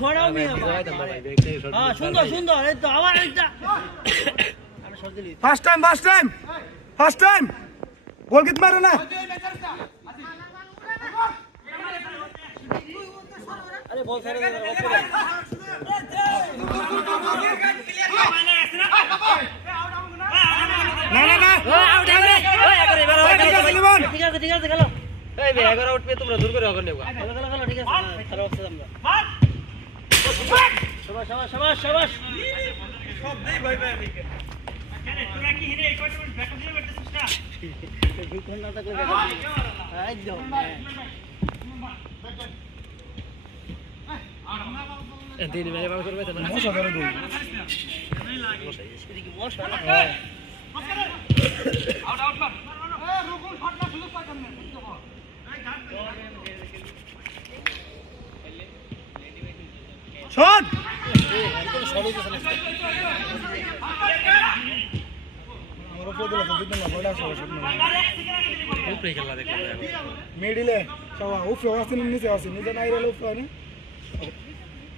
সরাও মিয়া হ্যাঁ সুন্দর সুন্দর এই তো আবার এইটা ফার্স্ট টাইম গোল কিত মারো না আরে বল ছেড়ে দে না আউট রে ওই একরে এবার ঠিক আছে খেলো এই বে একবার আউট পে তোমরা দূর করে আগুন নেবা খেলো ঠিক আছে খেলো হচ্ছে আমরা শাবাশ সব দেই ভাই এদিকে তোরা কি হিরে এই কয়টা মিনিট ব্যাকআপ দিয়ে করতেছিস না এই কোন না থাকলে এই দাও দিন মেরে বাবা করবে না মশা ধরে গোল মশা আউট মার এ রুকুল ফাটলা সুযোগ পাইতাম না শট আমার উপরে দিলে তো দিতে না বড় আছে উপরে খেলা দেখো মিডিলে সবা উপরে আছে নিচে আছে নিচে নাই রে উপরে